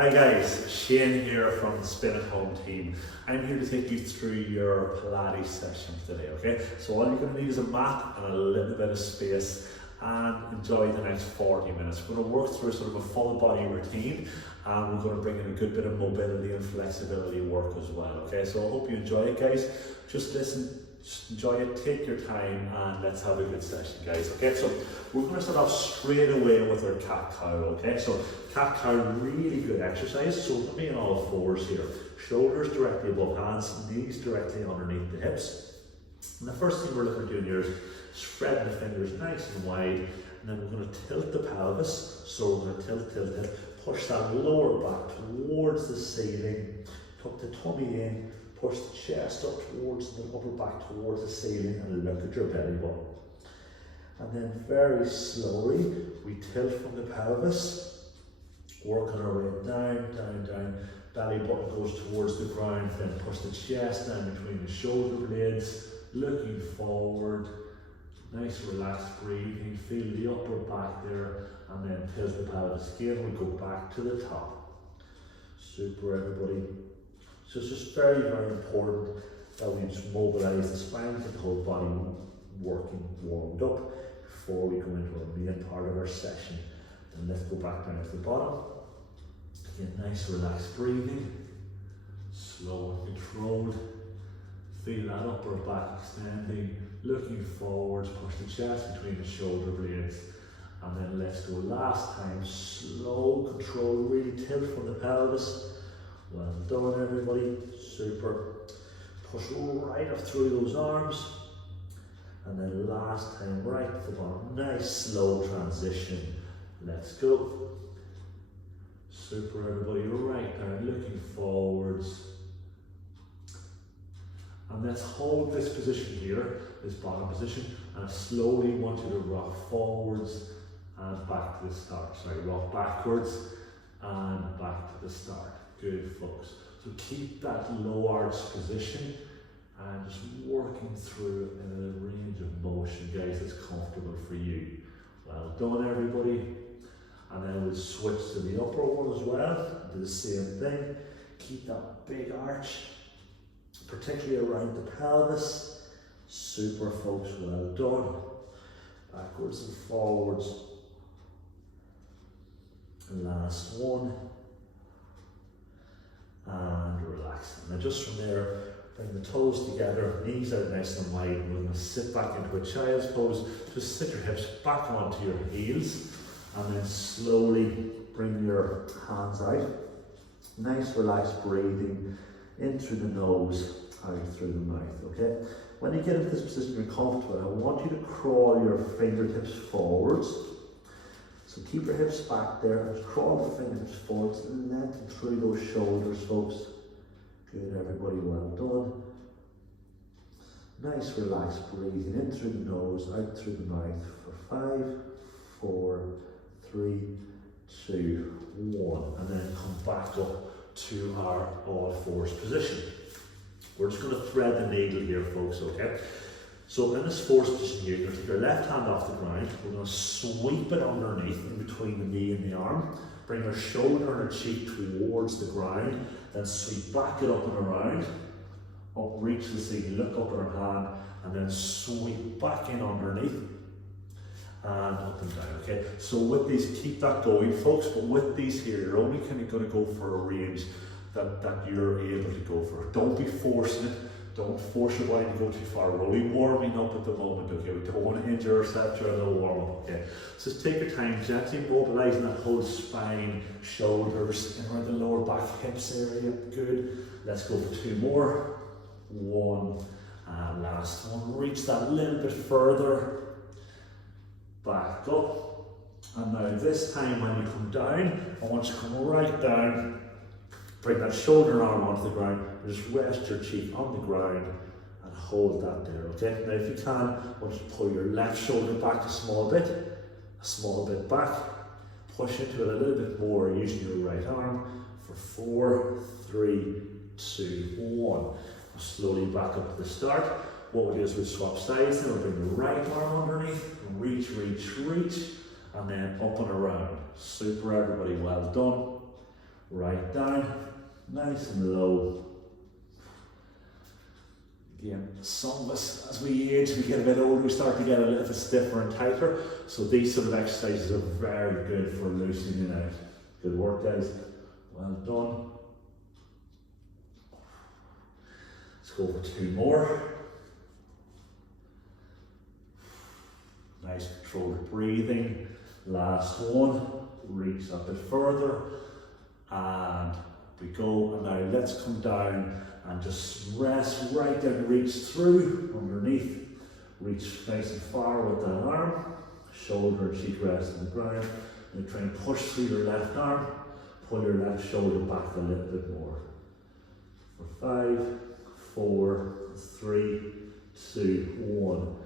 Hi guys, Shane here from the Spin at Home team. I'm here to take you through your Pilates session today, okay? So all you're going to need is a mat and a little bit of space, and enjoy the next 40 minutes. We're going to work through sort of a full body routine, and we're going to bring in a good bit of mobility and flexibility work as well, okay? So I hope you enjoy it, guys. Just listen, just enjoy it, take your time, and let's have a good session, guys, okay? So we're going to start off straight away with our cat-cow, okay? So cat-cow, really good exercise. So put me in all fours here. Shoulders directly above hands, knees directly underneath the hips. And the first thing we're looking at doing here is spreading the fingers nice and wide, and then we're going to tilt the pelvis. So we're going to tilt, push that lower back towards the ceiling, tuck the tummy in, push the chest up towards the upper back towards the ceiling, and look at your belly button. And then very slowly we tilt from the pelvis, working our way down, belly button goes towards the ground, then push the chest down between the shoulder blades, looking forward, nice relaxed breathing, feel the upper back there, and then tilt the pelvis again, we go back to the top. Super, everybody. So it's just very, very important that we just mobilise the spine, get the whole body working, warmed up before we go into our main part of our session. And let's go back down to the bottom. Again, nice relaxed breathing, slow and controlled. Feel that upper back extending, looking forwards, push the chest between the shoulder blades. And then let's go last time, slow, control, really tilt from the pelvis. Well done, everybody, super. Push right up through those arms. And then last time, right at the bottom, nice slow transition. Let's go. Super, everybody, right down, looking forwards. And let's hold this position here, this bottom position, and I slowly want you to rock forwards and back to the start. Sorry, rock backwards and back to the start. Good, folks. So keep that low arch position and just working through in a range of motion, guys, that's comfortable for you. Well done, everybody. And then we'll switch to the upper one as well. Do the same thing. Keep that big arch, particularly around the pelvis. Super, folks, well done. Backwards and forwards. And last one. And relax. Now just from there, bring the toes together, knees out nice and wide. We're going to sit back into a child's pose. Just sit your hips back onto your heels, and then slowly bring your hands out. Nice relaxed breathing in through the nose, out through the mouth, okay? When you get into this position you're comfortable, I want you to crawl your fingertips forwards. So keep your hips back there, just crawl the fingertips forwards and lengthen through those shoulders, folks. Good, everybody, well done. Nice relaxed breathing in through the nose, out through the mouth for 5, 4, 3, 2, 1. And then come back up to our all fours position. We're just going to thread the needle here, folks, okay? So in this fours position here, you're going to take your left hand off the ground. We're going to sweep it underneath in between the knee and the arm. Bring your shoulder and cheek towards the ground. Then sweep back it up and around. Up, reach the ceiling, look up at our hand. And then sweep back in underneath. And up and down, okay? So with these, keep that going, folks. But with these here, you're only kind of going to go for a range that you're able to go for. Don't be forcing it. Don't force your body to go too far. We're only warming up at the moment, okay? We don't want to injure ourselves during a little warm up, okay? So just take your time, gently mobilising that whole spine, shoulders, and around the lower back, hips area. Good. Let's go for 2 more. 1, and last one. Reach that a little bit further. Back up. And now this time when you come down, I want you to come right down. Bring that shoulder and arm onto the ground, and just rest your cheek on the ground and hold that there, okay? Now if you can, I want you to pull your left shoulder back a small bit back, push into it a little bit more using your right arm for 4, 3, 2, 1. We'll slowly back up to the start. What we'll do is we'll swap sides, then we'll bring the right arm underneath, reach, and then up and around. Super, everybody, well done. right down, nice and low. Again, some of us, as we age, we get a bit older, we start to get a little bit stiffer and tighter. So these sort of exercises are very good for loosening it out. Good work, guys. Well done. Let's go for 2 more. Nice controlled breathing. Last one. Reach up a bit further. And we go. And now let's come down and just rest right down. Reach through underneath. Reach nice and far with that arm. Shoulder and cheek rest on the ground. And try and push through your left arm. Pull your left shoulder back a little bit more. For 5, 4, 3, 2, 1.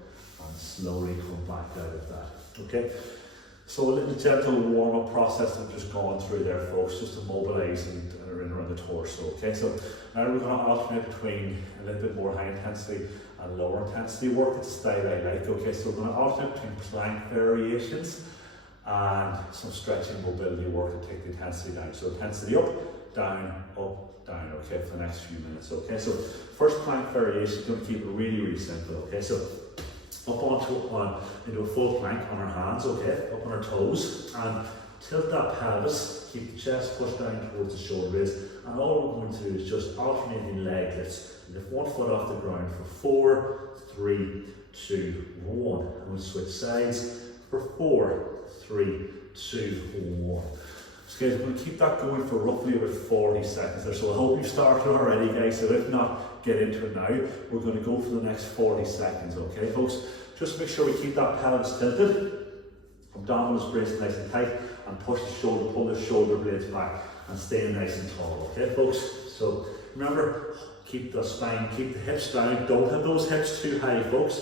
And slowly come back out of that. Okay? So a little gentle warm-up process that we've just gone through there, folks, just to mobilise and around the torso. Okay, so now we're going to alternate between a little bit more high intensity and lower intensity work. It's a style I like. Okay, so we're going to alternate between plank variations and some stretching mobility work to take the intensity down. So intensity up, down, okay, for the next few minutes. Okay, so first plank variation, we're going to keep it really, really simple. Okay, so up into a full plank on our hands, okay, up on our toes, and tilt that pelvis, keep the chest pushed down towards the shoulder blades, and all we're going to do is just alternating leg lifts. Lift one foot off the ground for 4, 3, 2, 1. And we'll switch sides for 4, 3, 2, 1. So guys, we're going to keep that going for roughly about 40 seconds there. So I hope you've started already, guys. So if not, get into it now. We're going to go for the next 40 seconds, okay, folks? Just make sure we keep that pelvis tilted. Abdominals braced nice and tight, and push the shoulder, pull the shoulder blades back, and stay nice and tall, okay, folks? So remember, keep the spine, keep the hips down. Don't have those hips too high, folks.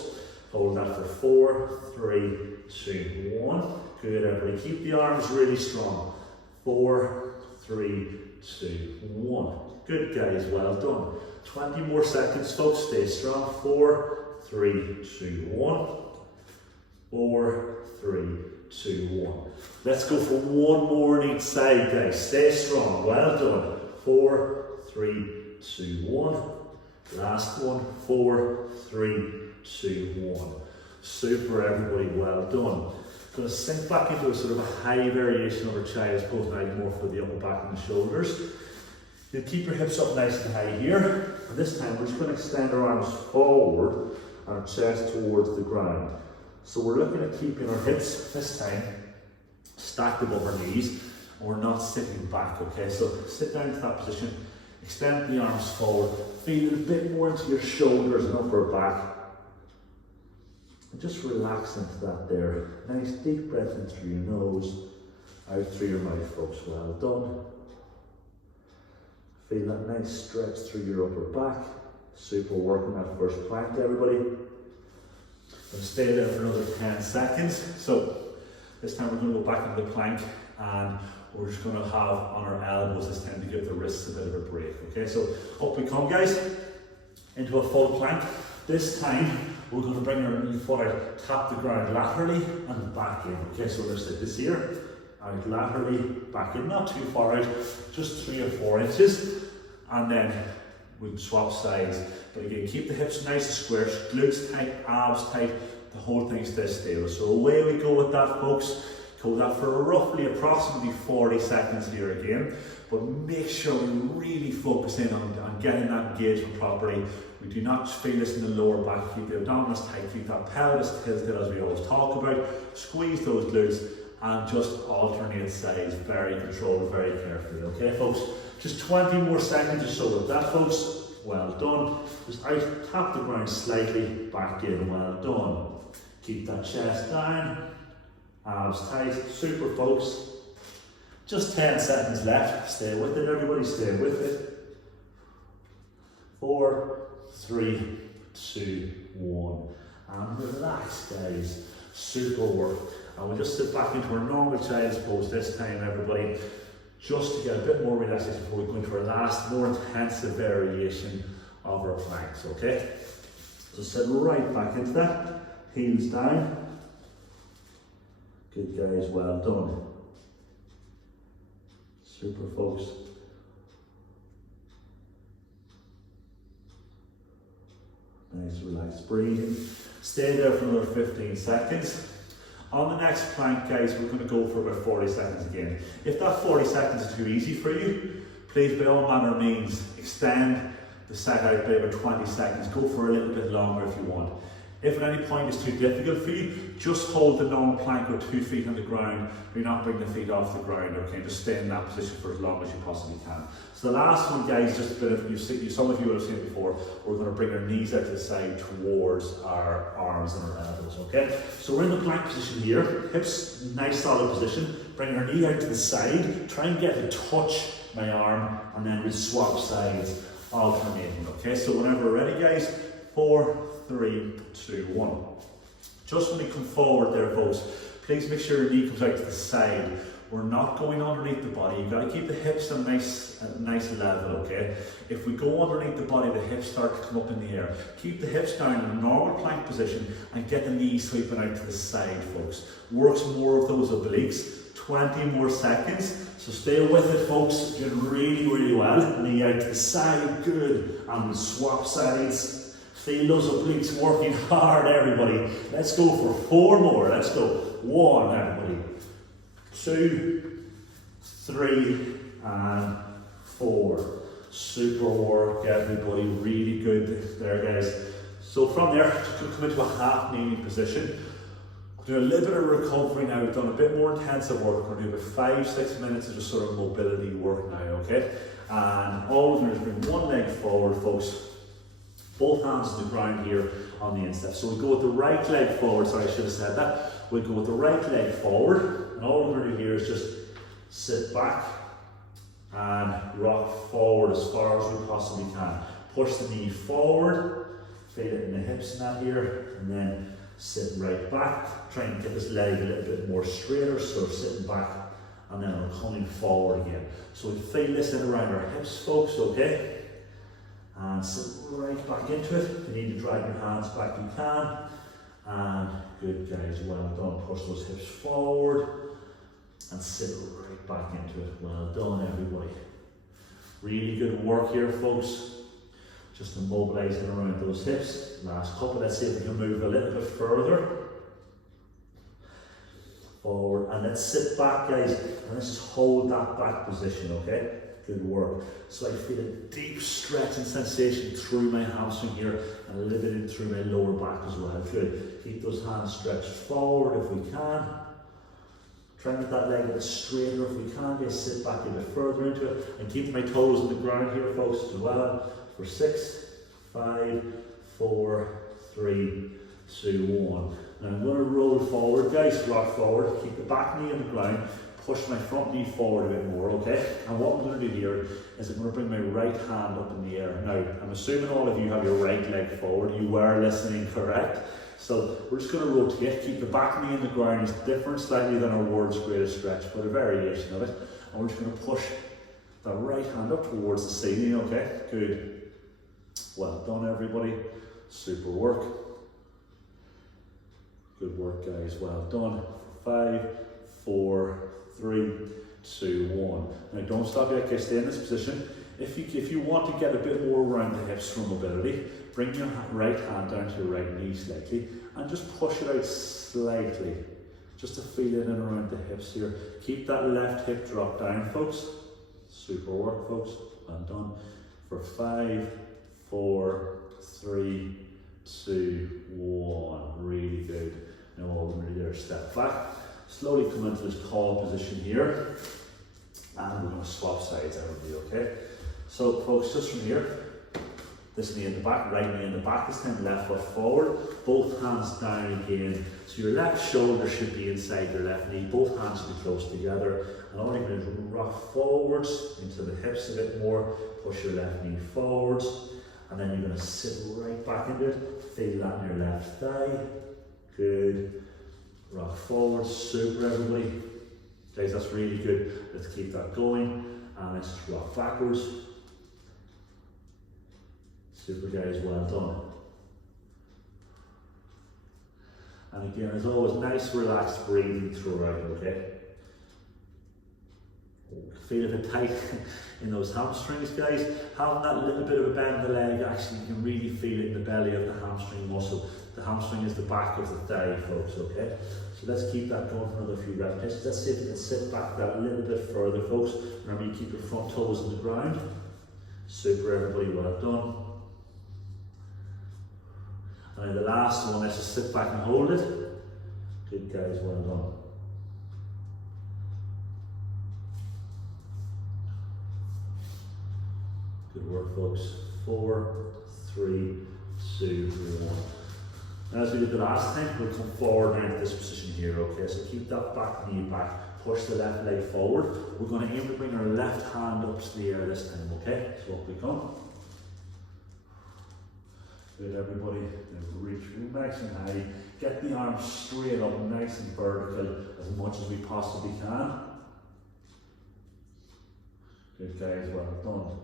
Hold that for 4, 3, 2, 1. Good, everybody. Keep the arms really strong. 4, 3, 2, 1. Good, guys. Well done. 20 more seconds, folks. Stay strong. 4, 3, 2, 1. 4, 3, 2, 1. Let's go for one more on each side, guys. Stay strong. Well done. 4, 3, 2, 1. Last one. 4, 3, 2, 1. Super, everybody. Well done. Going to sink back into a sort of a high variation of our child's pose now, more for the upper back and the shoulders. You keep your hips up nice and high here. And this time we're just going to extend our arms forward and our chest towards the ground. So we're looking at keeping our hips this time stacked above our knees, and we're not sitting back, okay? So sit down to that position, extend the arms forward, feel a bit more into your shoulders and upper back. And just relax into that there. Nice deep breath in through your nose, out through your mouth, folks. Well done. Feel that nice stretch through your upper back. Super work on that first plank, everybody. Going to stay there for another 10 seconds. So this time we're going to go back into the plank, and we're just going to have on our elbows this time to give the wrists a bit of a break. Okay, so up we come, guys, into a full plank. This time we're going to bring our knee foot out, tap the ground laterally and back in. Okay, so we're going to sit this here, out laterally, back in, not too far out, just 3 or 4 inches, and then we'll swap sides. But again, keep the hips nice and square, glutes tight, abs tight, the whole thing stays stable. So away we go with that, folks. Go that for roughly approximately 40 seconds here again. But make sure we really focus in on getting that engagement properly. We do not feel this in the lower back. Keep the abdominals tight, keep that pelvis tilted as we always talk about. Squeeze those glutes and just alternate sides, very controlled, very carefully. Okay, folks? Just 20 more seconds or so with that, folks. Well done. Just out, tap the ground slightly, back in. Well done. Keep that chest down, abs tight. Super, folks. Just 10 seconds left. Stay with it, everybody. Stay with it. 4, 3, 2, 1. And relax, guys. Super work. And we'll just sit back into our normal child's pose this time, everybody, just to get a bit more relaxation before we go into our last, more intensive variation of our planks, okay? So sit right back into that. Heels down. Good, guys. Well done. Super, folks. guys. Breathing. Stay there for another 15 seconds. On the next plank, guys, we're going to go for about 40 seconds again. If that 40 seconds is too easy for you, please by all manner of means extend the set out by about 20 seconds. Go for a little bit longer if you want. If at any point it's too difficult for you, just hold the normal plank with 2 feet on the ground. You're not bringing the feet off the ground, okay? Just stay in that position for as long as you possibly can. So the last one, guys, just a bit of, some of you will have seen it before, we're going to bring our knees out to the side towards our arms and our elbows, okay? So we're in the plank position here, hips, nice solid position. Bring our knee out to the side, try and get to touch my arm, and then we'll swap sides, alternating, okay? So whenever we're ready, guys, 4, 3, 2, 1. Just when you come forward there, folks, please make sure your knee comes out to the side. We're not going underneath the body. You've got to keep the hips at a nice level, okay? If we go underneath the body, the hips start to come up in the air. Keep the hips down in a normal plank position and get the knees sweeping out to the side, folks. Works more of those obliques. 20 more seconds. So stay with it, folks. Doing really, really well. Knee out to the side, good. And we'll swap sides. Feel those obliques working hard, everybody. Let's go for 4 more. Let's go. 1, everybody. 2, 3, and 4. Super work, everybody. Really good there, guys. So from there, just come into a half kneeling position. Do a little bit of recovery now. We've done a bit more intensive work. We're going to do about 5-6 minutes of just sort of mobility work now, okay? And all we're going to do is bring one leg forward, folks. Both hands on the ground here on the instep. So we go with the right leg forward. Sorry, I should have said that. We'll go with the right leg forward. And all we're going to do here is just sit back and rock forward as far as we possibly can. Push the knee forward. Feel it in the hips and that here. And then sit right back. Try and get this leg a little bit more straighter. So sitting back. And then we're coming forward again. So we feel this in around our hips, folks, okay? And sit right back into it. If you need to drag your hands back, you can. And good, guys, well done. Push those hips forward and sit right back into it. Well done, everybody. Really good work here, folks. Just immobilizing around those hips. Last couple, let's see if we can move a little bit further. Forward, and let's sit back, guys, and let's just hold that back position, okay? Good work. So I feel a deep stretching sensation through my hamstring here and a little bit in through my lower back as well. Good. Keep those hands stretched forward if we can. Try and get that leg a bit straighter if we can. Just sit back a bit further into it and keep my toes on the ground here, folks, as well. For 6, 5, 4, 3, 2, 1. Now I'm going to roll forward, guys. Rock forward. Keep the back knee on the ground. Push my front knee forward a bit more, okay? And what I'm going to do here is I'm going to bring my right hand up in the air. Now, I'm assuming all of you have your right leg forward. You were listening, correct? So we're just going to rotate. Keep the back knee in the ground. It's different slightly than our world's greatest stretch, but a variation of it. And we're just going to push the right hand up towards the ceiling, okay? Good. Well done, everybody. Super work. Good work, guys. Well done. 5, 4, 3, 2, 1. Now don't stop yet, guys. Stay in this position. If you want to get a bit more around the hips for mobility, bring your right hand down to your right knee slightly and just push it out slightly. Just to feel it in around the hips here. Keep that left hip drop down, folks. Super work, folks. Well done. For 5, 4, 3, 2, 1. Really good. Now all we're going to do is step back. Slowly come into this tall position here, and we're going to swap sides, everybody, okay? So folks, just from here, this knee in the back, right knee in the back, this time left foot forward, both hands down again. So your left shoulder should be inside your left knee, both hands should be close together, and all you're going to do is rock forwards into the hips a bit more, push your left knee forwards, and then you're going to sit right back into it, feel that in your left thigh, good. Rock forward, super, everybody. Guys, that's really good. Let's keep that going. And let's just rock backwards. Super, guys, well done. And again, as always, nice relaxed breathing throughout, okay? Feel a bit tight in those hamstrings, guys. Having that little bit of a bend in the leg, actually you can really feel it in the belly of the hamstring muscle. The hamstring is the back of the thigh, folks, okay? So let's keep that going for another few repetitions. Let's see if we can sit back that a little bit further, folks. Remember, you keep your front toes on the ground. Super, everybody, well done. And then the last one, let's just sit back and hold it. Good, guys, well done. Good work, folks. 4, 3, 2, 1. Now, as we did the last time, we'll come forward now into this position here, okay? So keep that back knee back, push the left leg forward. We're going to aim to bring our left hand up to the air this time, okay? So up we come. Good, everybody. Now reach nice and high. Get the arms straight up, nice and vertical, as much as we possibly can. Good, guys, well done.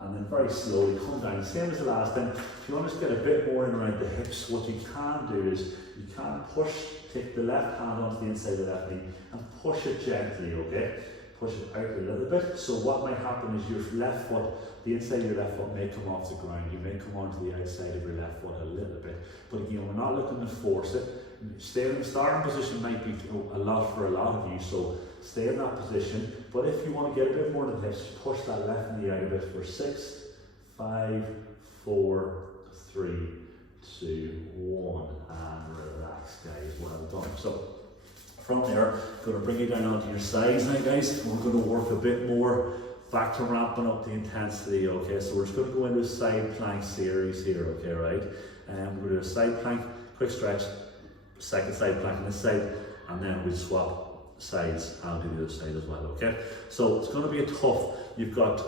And then very slowly come down, same as the last time. If you want to just get a bit more in around the hips, what you can do is you can push, take the left hand onto the inside of the left knee and push it gently, okay? Push it out a little bit. So what might happen is your left foot, the inside of your left foot may come off the ground. You may come onto the outside of your left foot a little bit. But again, we're not looking to force it. Stay in the starting position might be a lot for a lot of you, so stay in that position. But if you want to get a bit more in the hips, push that left knee out a bit for 6, 5, 4, 3, 2, 1, and relax, guys. Well done. So from there, I'm going to bring you down onto your sides now, guys. We're going to work a bit more back to ramping up the intensity, okay? So we're just going to go into a side plank series here, okay, right? And we're going to do a side plank, quick stretch, second side plank on this side, and then we'll swap sides and do the other side as well, okay? So it's going to be a tough, you've got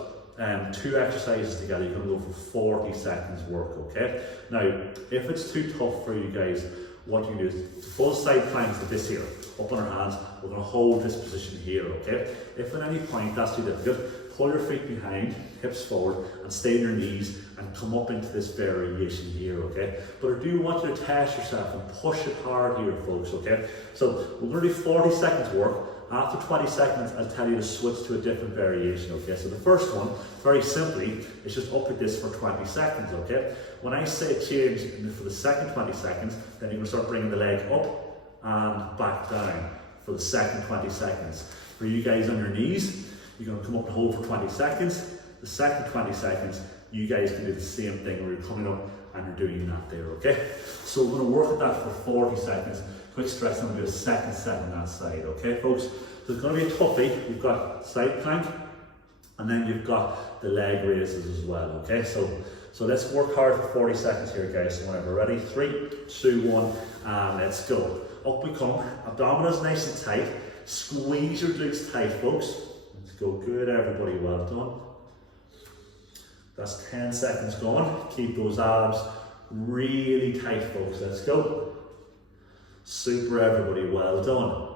2 exercises together, you're going to go for 40 seconds work, okay? Now, if it's too tough for you guys, what you do is full side planks like this here, up on our hands, we're going to hold this position here, okay? If at any point that's too difficult, pull your feet behind, hips forward, and stay on your knees and come up into this variation here, okay? But I do want you to test yourself and push it hard here, folks, okay? So we're going to do 40 seconds work. After 20 seconds, I'll tell you to switch to a different variation, okay? So the first one, very simply, is just up like this for 20 seconds, okay? When I say change for the second 20 seconds, then you're going to start bringing the leg up and back down for the second 20 seconds. For you guys on your knees, you're going to come up and hold for 20 seconds. The second 20 seconds, you guys can do the same thing where you're coming up and you're doing that there, okay? So we're going to work at that for 40 seconds. Quick stretch, and we'll do a second set on that side, okay, folks? So it's going to be a toughie. You've got side plank, and then you've got the leg raises as well, okay? So let's work hard for 40 seconds here, guys. So whenever we're ready, 3, 2, 1, and let's go. Up we come, abdominals nice and tight. Squeeze your glutes tight, folks. Let's go, good, everybody, well done. That's 10 seconds going. Keep those abs really tight, folks. Let's go. Super, everybody, well done.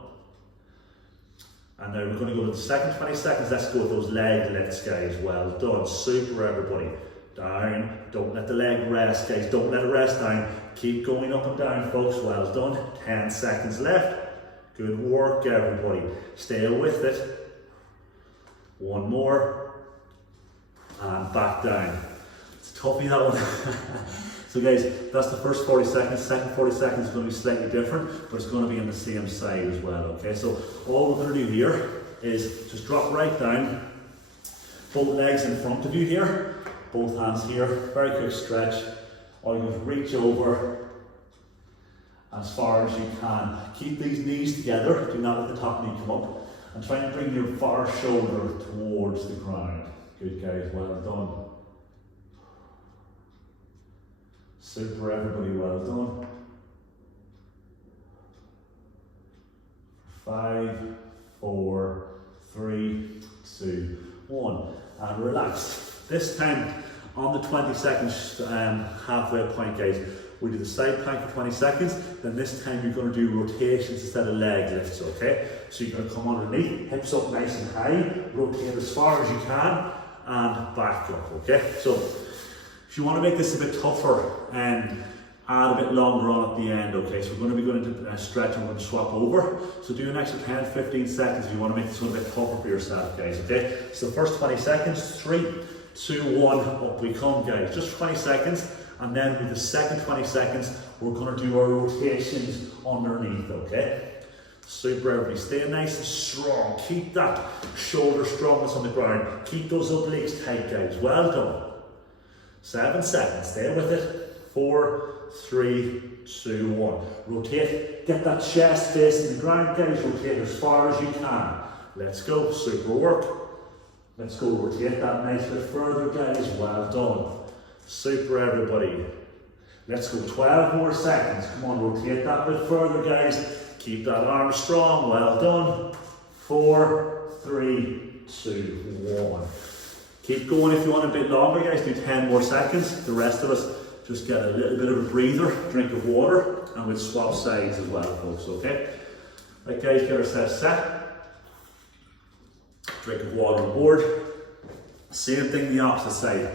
And now we're going to go to the second 20 seconds. Let's go with those leg lifts, guys. Well done. Super, everybody. Down. Don't let the leg rest, guys. Don't let it rest down. Keep going up and down, folks. Well done. 10 seconds left. Good work, everybody. Stay with it. One more. And back down. It's toughie, that one. So guys, that's the first 40 seconds. Second 40 seconds is going to be slightly different, but it's going to be on the same side as well, okay? So all we're going to do here is just drop right down, both legs in front of you here, both hands here, very quick stretch. All you do is reach over as far as you can. Keep these knees together, do not let the top knee come up, and try and bring your far shoulder towards the ground. Good, guys, well done. Super, everybody, well done. 5, 4, 3, 2, 1, and relax. This time on the 20 seconds halfway point, guys, we do the side plank for 20 seconds. Then this time you're going to do rotations instead of leg lifts, okay? So you're going to come underneath, hips up nice and high, rotate as far as you can, and back up, okay? So if you want to make this a bit tougher, add a bit longer on at the end, okay? So we're going to be going into a stretch and we're going to swap over. So do an extra 10, 15 seconds if you want to make this one a bit tougher for yourself, guys, okay? So first 20 seconds, 3, 2, 1, up we come, guys. Just 20 seconds, and then with the second 20 seconds, we're going to do our rotations underneath, okay? Super, everybody. Stay nice and strong. Keep that shoulder strongness on the ground. Keep those obliques tight, guys. Well done. 7 seconds. Stay with it. 4, 3, 2, 1. Rotate. Get that chest facing the ground, guys. Rotate as far as you can. Let's go. Super work. Let's go. Rotate that nice bit further, guys. Well done. Super, everybody. Let's go. 12 more seconds. Come on, rotate that bit further, guys. Keep that arm strong. Well done. 4, 3, 2, 1. Keep going if you want a bit longer, guys. Do 10 more seconds. The rest of us just get a little bit of a breather, drink of water, and we'll swap sides as well, folks, okay? Right, guys, get ourselves set. Drink of water on board. Same thing the opposite side.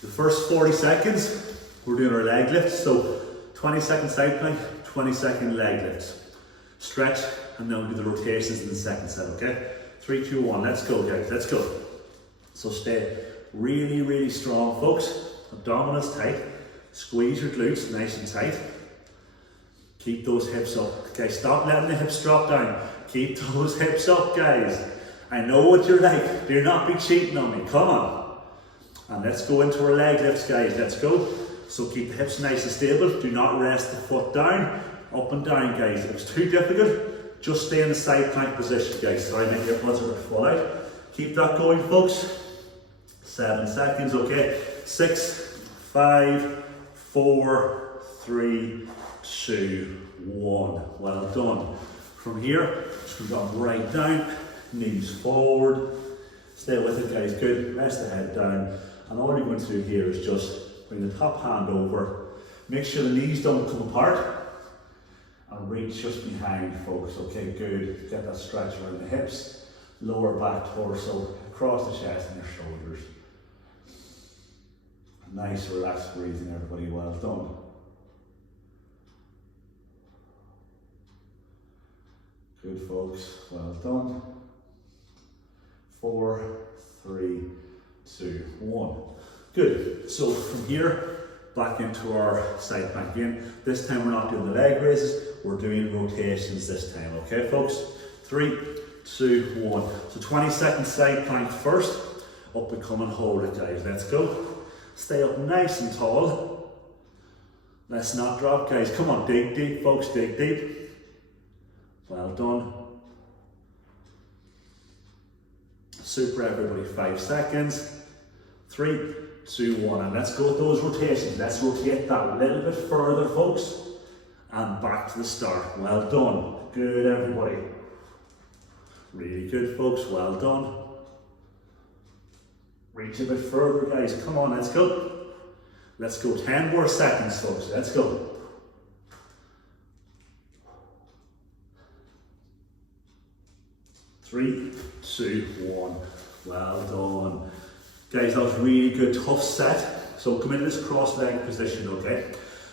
The first 40 seconds, we're doing our leg lifts. So 20-second side plank, 20-second leg lifts. Stretch, and then we'll do the rotations in the second set, okay? 3, 2, 1, let's go, guys, let's go. So stay really, really strong, folks. Abdominals tight. Squeeze your glutes nice and tight. Keep those hips up. Okay, stop letting the hips drop down. Keep those hips up, guys. I know what you're like. Do not be cheating on me. Come on. And let's go into our leg lifts, guys. Let's go. So keep the hips nice and stable. Do not rest the foot down. Up and down, guys. If it's too difficult, just stay in the side plank position, guys. Sorry, make your buzzer fall out. Keep that going, folks. 7 seconds, okay. 6, 5, 4, 3, 2, 1. Well done. From here, just come right down, knees forward. Stay with it, guys. Good. Rest the head down. And all you're going to do here is just bring the top hand over. Make sure the knees don't come apart. And reach just behind, folks. Okay, good. Get that stretch around the hips, lower back torso, across the chest and your shoulders. Nice, relaxed breathing, everybody. Well done. Good, folks. Well done. 4, 3, 2, 1. Good. So from here, back into our side plank again. This time we're not doing the leg raises, we're doing rotations this time, okay, folks? 3, 2, 1. So 20-second side plank first. Up we come and hold it, guys. Let's go. Stay up nice and tall. Let's not drop, guys. Come on, dig deep, folks, dig deep. Well done. Super, everybody. 5 seconds. 3, 2, 1, and let's go with those rotations. Let's rotate that a little bit further, folks, and back to the start. Well done. Good, everybody. Really good, folks. Well done. Reach a bit further, guys. Come on, let's go. Let's go. 10 more seconds, folks. Let's go. Three, 2, 1. Well done. Guys, that was a really good, tough set. So come into this cross-leg position, okay?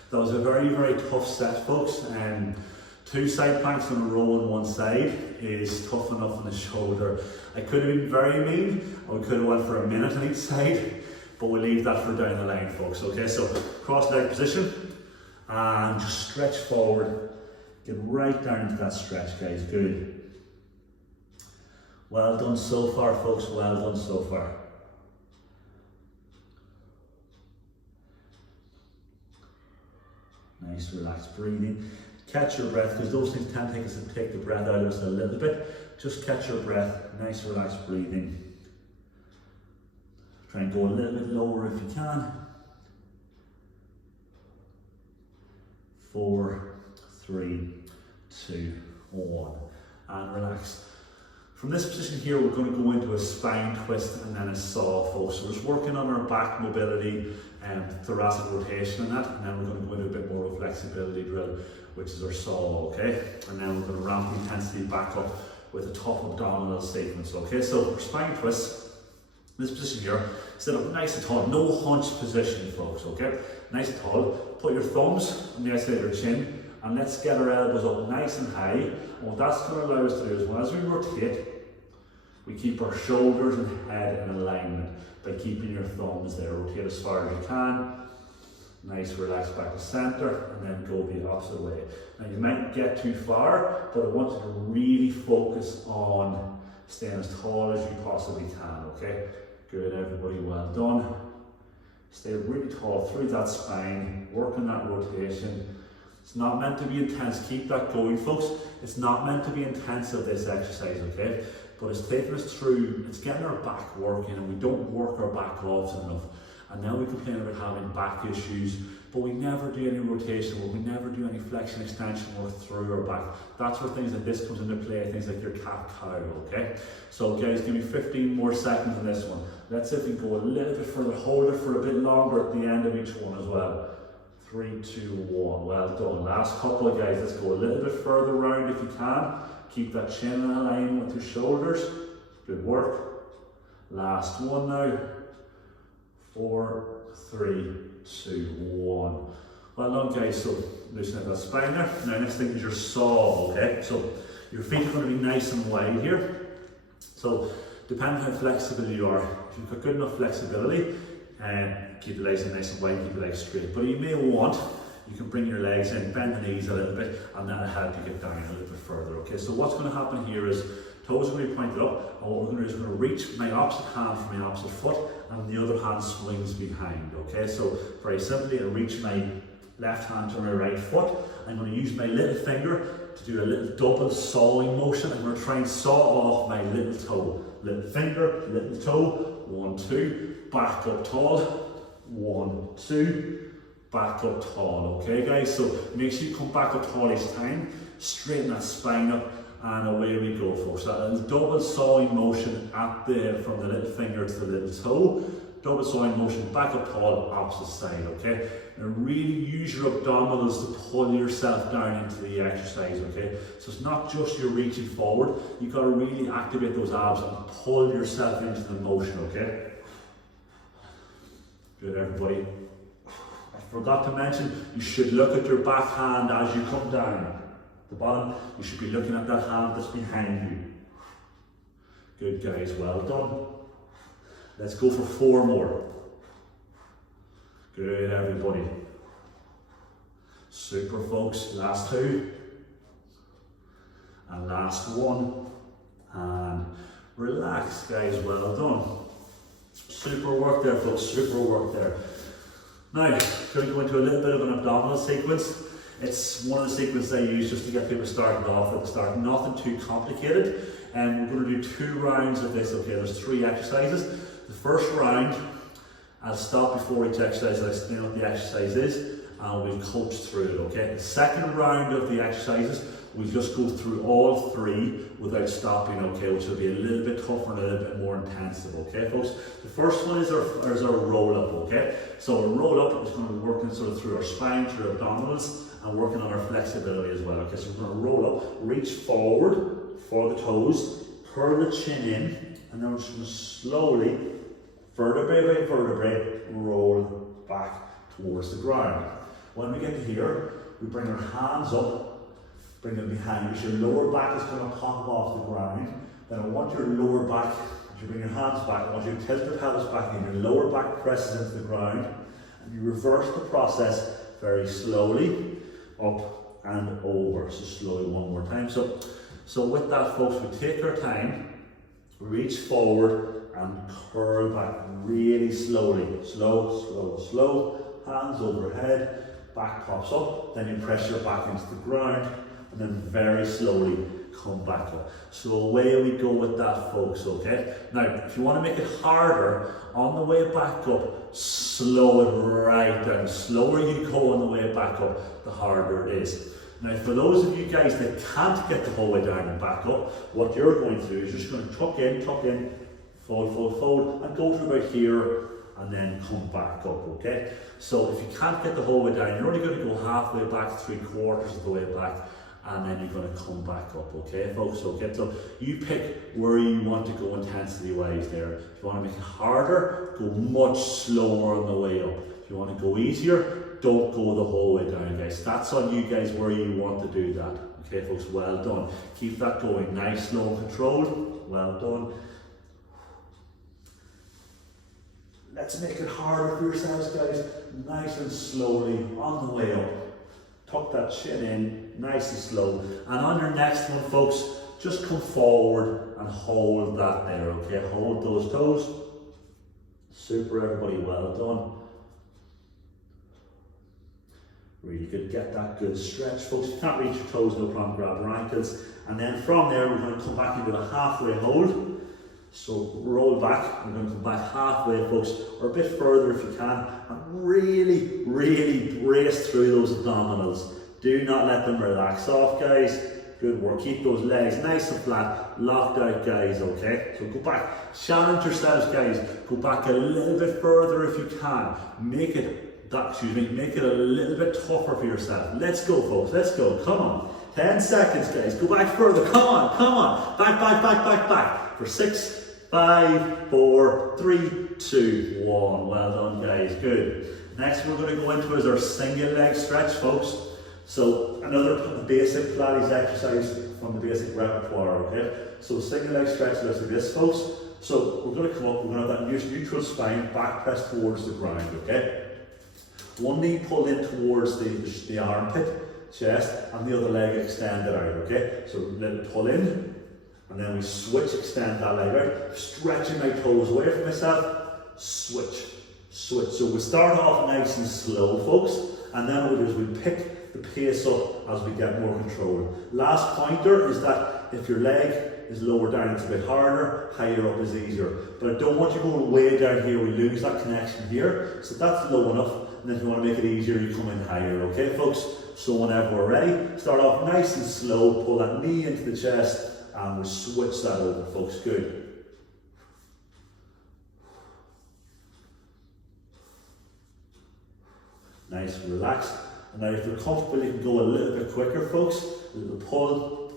That was a very, very tough set, folks. 2 side planks on a row on one side is tough enough on the shoulder. I could have been very mean, or we could have went for a minute on each side, but we'll leave that for down the line, folks, okay? So cross-leg position, and just stretch forward. Get right down into that stretch, guys, good. Well done so far, folks, well done so far. Nice, relaxed breathing. Catch your breath, because those things can take the breath out of us a little bit. Just catch your breath, nice, relaxed breathing. Try and go a little bit lower if you can. 4, 3, 2, 1. And relax. From this position here, we're going to go into a spine twist and then a saw, folks. So we're just working on our back mobility and thoracic rotation and that, and then we're going to go into a bit more of a flexibility drill, which is our saw, okay? And then we're going to ramp the intensity back up with a top abdominal sequence, okay? So for spine twists, This position here, sit up nice and tall, no hunch position folks, okay? Nice and tall, put your thumbs on the outside of your chin, and let's get our elbows up nice and high. And what that's going to allow us to do is, as we rotate, we keep our shoulders and head in alignment by keeping your thumbs there. Rotate as far as you can. Nice, relax back to center, and then go the opposite way. Now you might get too far, but I want you to really focus on staying as tall as you possibly can, okay? Good, everybody, well done. Stay really tall through that spine, work on that rotation. It's not meant to be intense, keep that going folks. It's not meant to be intensive, this exercise, okay? But it's taking us through, it's getting our back working, and we don't work our back often enough. And now we complain about having back issues, but we never do any rotation work, we never do any flexion extension work through our back. That's where things like this comes into play, things like your cat-cow, okay? So guys, give me 15 more seconds on this one. Let's see if we can go a little bit further, hold it for a bit longer at the end of each one as well. 3, 2, 1, well done. Last couple of guys, let's go a little bit further round if you can. Keep that chin in alignment with your shoulders. Good work. Last one now. 4, 3, 2, 1. Well done guys, so loosen up that spine there. Now next thing is your saw, okay? So your feet are going to be nice and wide here. So depending on how flexible you are, if you've got good enough flexibility, keep the legs nice and wide, keep the legs straight. But you may want, you can bring your legs in, bend the knees a little bit, and that'll help you get down a little bit further, okay? So what's going to happen here is, toes are going to be pointed up, and what we're going to do is we're going to reach my opposite hand from my opposite foot, and the other hand swings behind, okay? So very simply, I reach my left hand to my right foot. I'm going to use my little finger to do a little double sawing motion. I'm going to try and saw off my little toe. Little finger, little toe, 1, 2, back up tall, 1, 2, back up tall, okay guys? So make sure you come back up tall each time, straighten that spine up, and away we go folks. So a double sawing motion from the little finger to the little toe, double sawing motion, back up tall, opposite side, okay? And really use your abdominals to pull yourself down into the exercise, okay? So it's not just you're reaching forward, you've got to really activate those abs and pull yourself into the motion, okay? Good, everybody. I forgot to mention, you should look at your back hand as you come down. The bottom, you should be looking at that hand that's behind you. Good guys, well done. Let's go for 4 more. Good, everybody. Super, folks. Last 2. And last 1. And relax, guys. Well done. Super work there, folks. Super work there. Now, going to go into a little bit of an abdominal sequence. It's one of the sequences I use just to get people started off at the start. Nothing too complicated. And we're going to do 2 rounds of this. Okay, there's 3 exercises. The first round, I'll stop before each exercise and explain what the exercise is, and we'll coach through it, okay? The second round of the exercises, we'll just go through all 3 without stopping, okay, which will be a little bit tougher and a little bit more intensive, okay, folks? The first one is our roll-up, okay? So a roll-up is going to be working sort of through our spine, through our abdominals, and working on our flexibility as well, okay? So we're going to roll up, reach forward for the toes, curl the chin in, and then we're just going to slowly, vertebrae by vertebrae, roll back towards the ground. When we get to here, we bring our hands up, bring them behind us. Your lower back is going to pop off the ground. Then I want your lower back, as you bring your hands back, I want you to tilt your pelvis back in. Your lower back presses into the ground. And you reverse the process very slowly, up and over. So slowly one more time. So with that, folks, we take our time, reach forward, and curl back really slowly. Slow, slow, slow. Hands overhead, back pops up. Then you press your back into the ground, and then very slowly come back up. So away we go with that, folks, okay? Now, if you want to make it harder, on the way back up, slow it right down. The slower you go on the way back up, the harder it is. Now, for those of you guys that can't get the whole way down and back up, what you're going to do is just going to tuck in, fold, fold, fold, and go to about here, and then come back up, okay? So if you can't get the whole way down, you're only going to go halfway back, 3/4 of the way back, and then you're going to come back up, okay folks? Okay, so you pick where you want to go intensity wise there. If you want to make it harder, go much slower on the way up. If you want to go easier, don't go the whole way down, guys. That's on you guys where you want to do that. Okay folks, well done. Keep that going, nice, slow and controlled, well done. Let's make it harder for yourselves, guys, nice and slowly on the way up. Tuck that chin in, nice and slow. And on your next one, folks, just come forward and hold that there, okay? Hold those toes. Super, everybody, well done. Really good, get that good stretch, folks. If you can't reach your toes, no problem, grab your ankles. And then from there, we're going to come back into a halfway hold. So roll back, we're going to come back halfway, folks, or a bit further if you can, and really, really brace through those abdominals. Do not let them relax off, guys. Good work, keep those legs nice and flat, locked out, guys, okay? So go back, challenge yourselves, guys. Go back a little bit further if you can. Make it a little bit tougher for yourself. Let's go, folks, let's go, come on. 10 seconds, guys, go back further, come on. Back. For 6, 5, 4, 3, 2, 1. Well done, guys, good. Next we're going to go into is our single leg stretch, folks. So another basic Pilates exercise from the basic repertoire, okay? So single leg stretch looks like this, folks. So we're going to come up, we're going to have that neutral spine, back press towards the ground, okay? One knee pulled in towards the armpit, chest, and the other leg extended out, okay? So let it pull in, and then we switch, extend that leg out, stretching my toes away from myself, switch. So we start off nice and slow, folks, and then what we do is we pick the pace up as we get more control. Last pointer is that if your leg is lower down, it's a bit harder, higher up is easier. But I don't want you going way down here, we lose that connection here, so that's low enough, and then if you want to make it easier, you come in higher, okay folks? So whenever we're ready, start off nice and slow, pull that knee into the chest, and we switch that over, folks, good. Nice, relax. And now if you're comfortable, you can go a little bit quicker, folks. A little pull.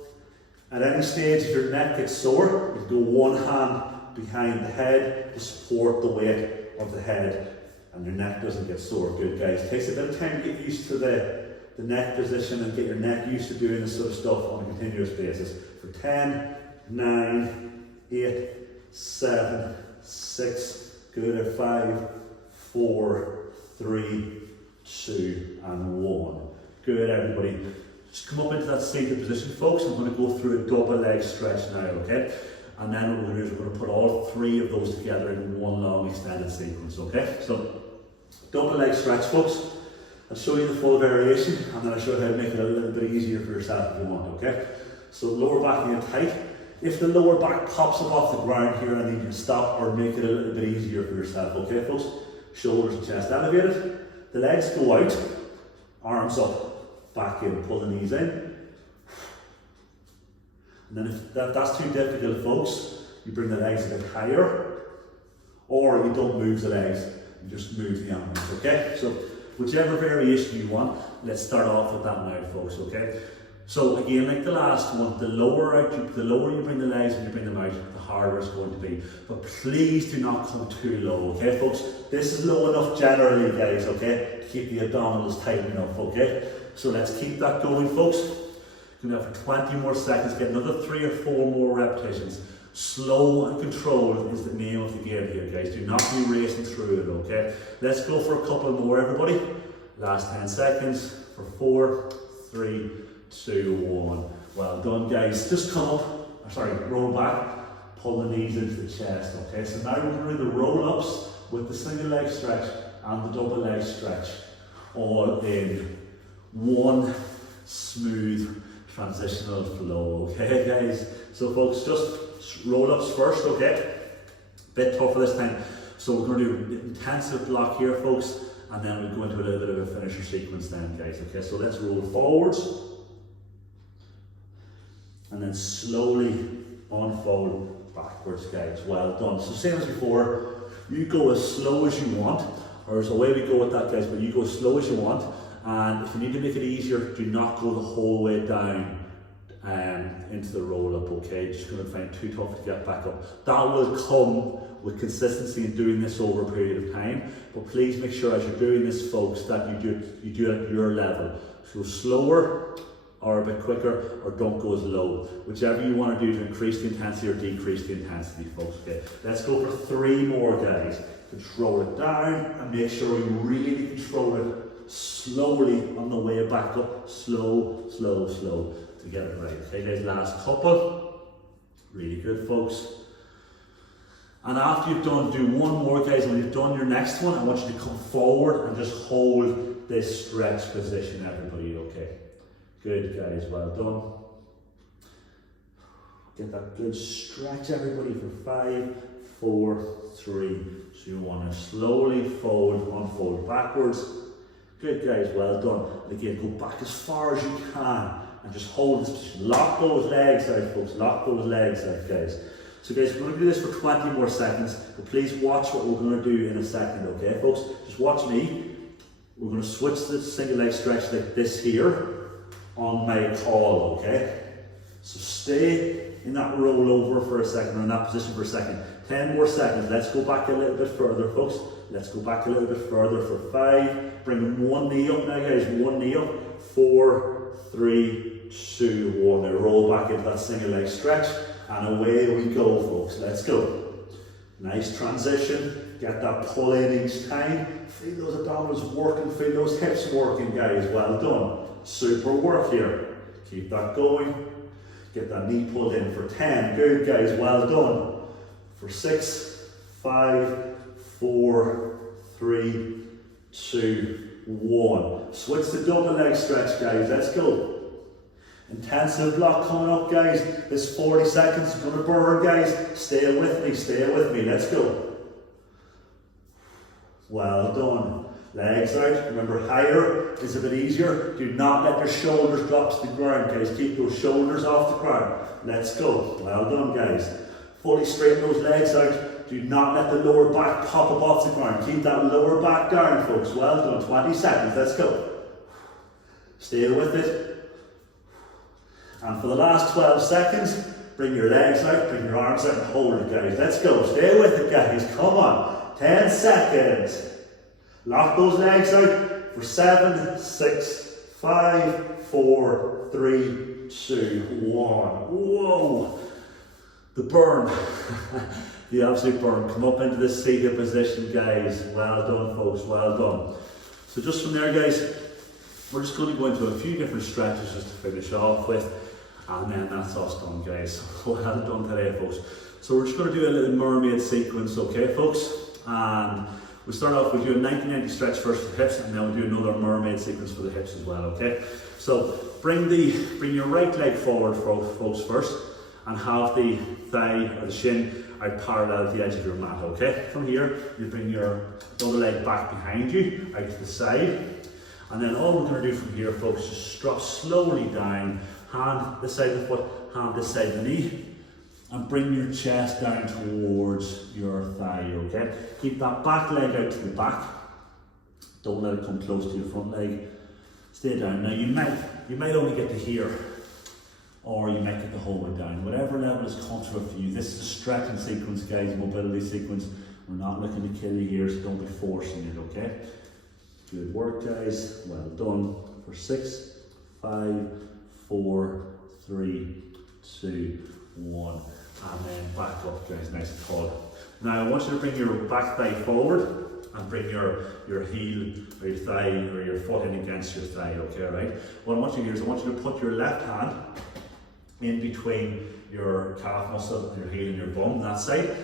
At any stage, if your neck gets sore, you can go one hand behind the head to support the weight of the head, and your neck doesn't get sore. Good, guys. It takes a bit of time to get used to the neck position and get your neck used to doing this sort of stuff on a continuous basis. For 10, 9, 8, 7, 6, good at 5, 4, 3, 2, and 1. Good, everybody. Just come up into that seated position, folks. I'm going to go through a double leg stretch now, okay? And then what we're going to do is we're going to put all 3 of those together in one long extended sequence, okay? So, double leg stretch, folks. I'll show you the full variation, and then I'll show you how to make it a little bit easier for yourself if you want, okay? So lower back in tight. If the lower back pops up off the ground here, I need you to stop or make it a little bit easier for yourself, okay folks? Shoulders and chest elevated. The legs go out, arms up, back in, pull the knees in. And then if that's too difficult, folks, you bring the legs a bit higher, or you don't move the legs, you just move the arms, okay? So whichever variation you want, let's start off with that now, folks, okay? So again, like the last one, the lower you bring the legs and you bring them out, the harder it's going to be. But please do not come too low, okay folks? This is low enough generally, guys, okay? To keep the abdominals tight enough, okay? So let's keep that going, folks. You're going to have for 20 more seconds, get another 3 or 4 more repetitions. Slow and controlled is the name of the game here, guys. Do not be racing through it, okay? Let's go for a couple more, everybody. Last 10 seconds for 4, 3, 2, 1. Well done, guys. Just come up, roll back, pull the knees into the chest, okay? So now we're going to do the roll-ups with the single leg stretch and the double leg stretch, all in one smooth transitional flow, okay guys? So folks, just roll-ups first, okay? Bit tougher this time. So we're going to do an intensive block here, folks, and then we'll go into a little bit of a finisher sequence then, guys, okay? So let's roll forwards, and then slowly unfold backwards, guys. Well done. So same as before, you go as slow as you want, or as away we go with that, guys, but you go as slow as you want, and if you need to make it easier, do not go the whole way down. into the roll up, okay? Just going to find too tough to get back up. That will come with consistency in doing this over a period of time, but please make sure as you're doing this, folks, that you do it at your level. So slower or a bit quicker, or don't go as low. Whichever you want to do to increase the intensity or decrease the intensity, folks, okay? Let's go for 3 more, guys. Control it down and make sure you really control it slowly on the way back up. Slow, slow, slow to get it right. Okay, guys, last couple. Really good, folks. And after you've done, do 1 more, guys. When you've done your next one, I want you to come forward and just hold this stretch position, everybody, okay? Good, guys, well done. Get that good stretch, everybody, for 5, 4, 3, 2, 1. And slowly fold, unfold backwards. Good, guys, well done. And again, go back as far as you can and just hold this position. Lock those legs out, folks. Lock those legs out, guys. So, guys, we're going to do this for 20 more seconds, but please watch what we're going to do in a second, okay, folks? Just watch me. We're going to switch the single leg stretch like this here on my call, okay? So stay in that rollover for a second, or in that position for a second. 10 more seconds. Let's go back a little bit further, folks. Let's go back a little bit further for 5. Bring 1 knee up now, guys. 1 knee up. 4, 3, 2, 1. Now roll back into that single leg stretch, and away we go, folks. Let's go. Nice transition. Get that pull in each time. Feel those abdominals working. Feel those hips working, guys. Well done. Super work here. Keep that going. Get that knee pulled in for 10. Good, guys. Well done. For 6, 5, 4, 3, 2, 1. Switch to double leg stretch, guys. Let's go. Intensive block coming up, guys. This 40 seconds is going to burn, guys. Stay with me. Stay with me. Let's go. Well done. Legs out. Remember, higher is a bit easier. Do not let your shoulders drop to the ground, guys. Keep those shoulders off the ground. Let's go. Well done, guys. Fully straighten those legs out. Do not let the lower back pop up off the ground. Keep that lower back down, folks. Well done. 20 seconds. Let's go. Stay with it. And for the last 12 seconds, bring your legs out, bring your arms out and hold it, guys. Let's go. Stay with it, guys. Come on. 10 seconds. Lock those legs out for 7, 6, 5, 4, 3, 2, 1. Whoa. The burn. The absolute burn. Come up into this seated position, guys. Well done, folks. Well done. So just from there, guys, we're just going to go into a few different stretches just to finish off with. And then that's us done, guys. Well done today, folks. So we're just going to do a little mermaid sequence, okay, folks? And we'll start off with doing a 90-90 stretch first for the hips, and then we'll do another mermaid sequence for the hips as well, okay? So bring your right leg forward, folks, first, and have the thigh or the shin out parallel to the edge of your mat, okay? From here, you bring your other leg back behind you, out to the side, and then all we're going to do from here, folks, is just drop slowly down, hand this side of the foot, hand this side of the knee, and bring your chest down towards your thigh, okay? Keep that back leg out to the back. Don't let it come close to your front leg. Stay down. Now you might only get to here, or you might get the whole way down. Whatever level is comfortable for you. This is a stretching sequence, guys, mobility sequence. We're not looking to kill you here, so don't be forcing it, okay? Good work, guys. Well done. For 6, 5, 4, 3, 2, 1. And then back up, guys, nice and tall. Now I want you to bring your back thigh forward and bring your heel or your thigh or your foot in against your thigh, okay, right? What I want you to do is I want you to put your left hand in between your calf muscle and your heel and your bum, that side.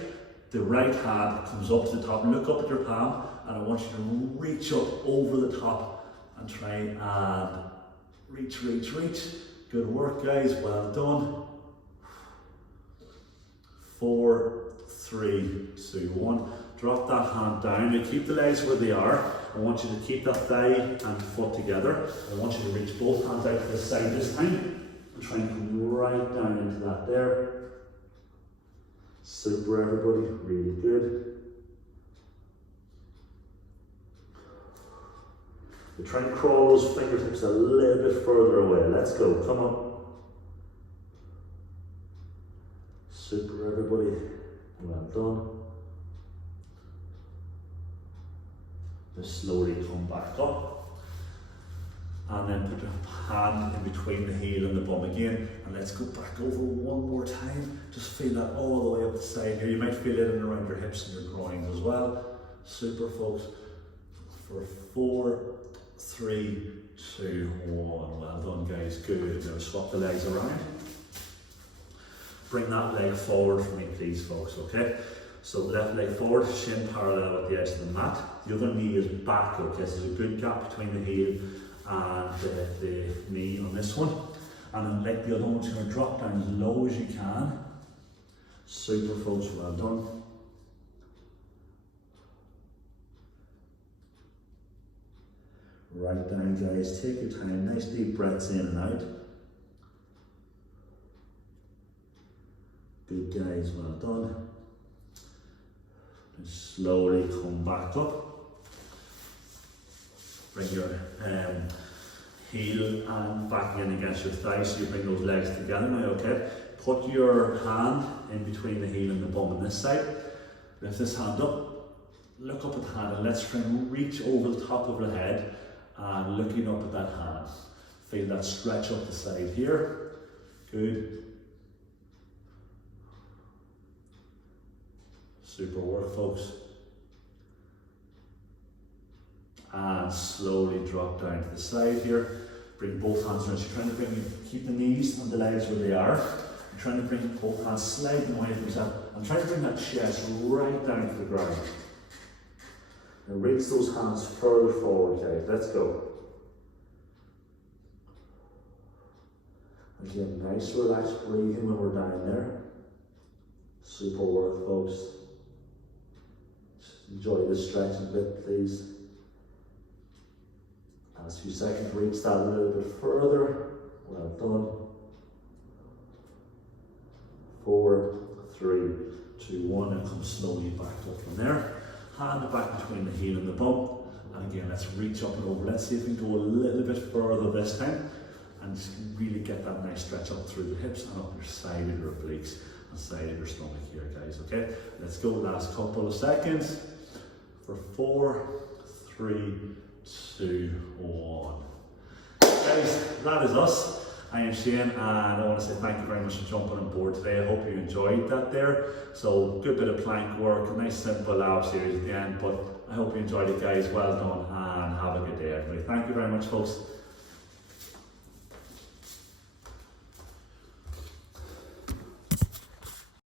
The right hand comes up to the top, look up at your palm, and I want you to reach up over the top and try and reach. Good work, guys, well done. 4, 3, 2, 1. Drop that hand down. Now keep the legs where they are. I want you to keep that thigh and foot together. I want you to reach both hands out to the side this time and try and come right down into that there. Super, everybody. Really good. You try and crawl those fingertips a little bit further away. Let's go. Come on. Super, everybody. Well done. Just slowly come back up. And then put your hand in between the heel and the bum again. And let's go back over one more time. Just feel that all the way up the side here. You might feel it in and around your hips and your groins as well. Super, folks. For 4, 3, 2, 1. Well done, guys. Good. Now swap the legs around. Bring that leg forward for me, please, folks, okay? So left leg forward, shin parallel with the edge of the mat. The other knee is back, okay? So there's a good gap between the heel and the knee on this one. And then like the other one's going to drop down as low as you can. Super, folks, well done. Right down, guys. Take your time. Nice deep breaths in and out. Good, guys. Well done. And slowly come back up. Bring your heel and back in against your thigh, so you bring those legs together now, okay? Put your hand in between the heel and the bum on this side. Lift this hand up. Look up at the hand and let's try and reach over the top of the head and looking up at that hand. Feel that stretch up the side here. Good. Super work, folks. And slowly drop down to the side here. Bring both hands around. So you're trying to keep the knees and the legs where they are. You're trying to bring both hands sliding away from yourself. I'm trying to bring that chest right down to the ground. Now reach those hands further forward, guys. Let's go. Again, nice relaxed breathing when we're down there. Super work, folks. Just enjoy the stretch a bit, please. Last few seconds, reach that a little bit further. Well done. 4, 3, 2, 1, and come slowly back up from there. Hand back between the heel and the bum. And again, let's reach up and over. Let's see if we can go a little bit further this time. And just really get that nice stretch up through the hips and up your side of your obliques and side of your stomach here, guys, okay? Let's go, last couple of seconds. For 4, 3, 2, 1. Guys, that is us. I am Shane and I want to say thank you very much for jumping on board today. I hope you enjoyed that there. So good bit of plank work, a nice simple ab series at the end, but I hope you enjoyed it, guys. Well done and have a good day, everybody. Thank you very much, folks.